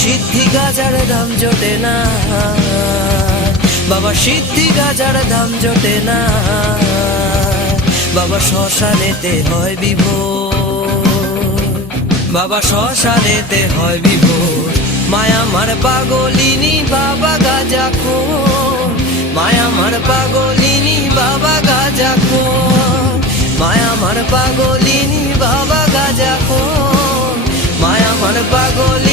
সিদ্ধি গাজার দাম জোটে না, বাবা সিদ্ধি গাজার দাম জোটে না, বাবা শ্মশানেতে হয় বিভোর, বাবা শ্মশানেতে হয় বিভোর। মায়া মার পাগলিনী বাবা গাজা খোর, মায়া মার পাগলিনী বাবা গাজা খোর, মায়া মার পাগলিনী বাবা গাজা খোর, মায়া মার পাগলিনী